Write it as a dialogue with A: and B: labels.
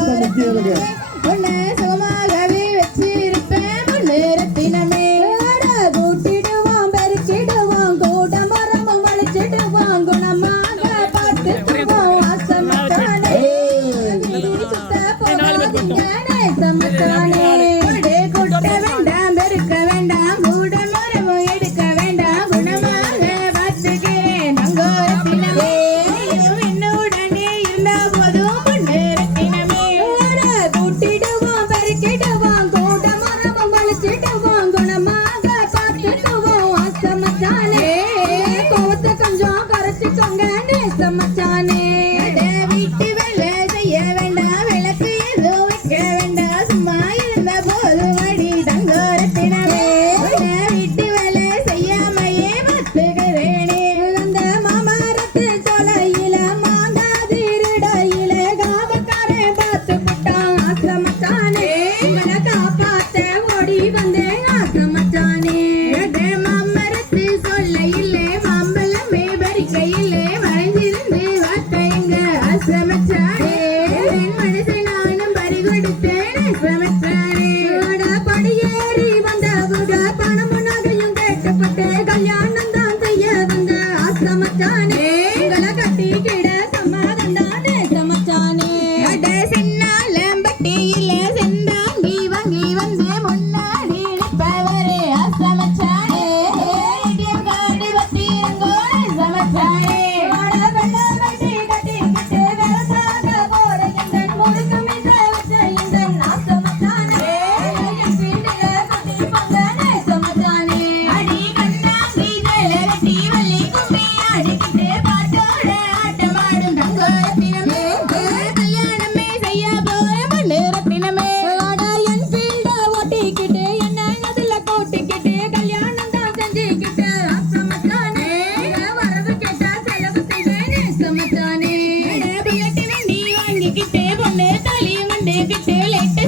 A: Hola, soy Ana. it
B: again. know. കണ്ണേ തളിയും കണ്ടേ കിട്ടേ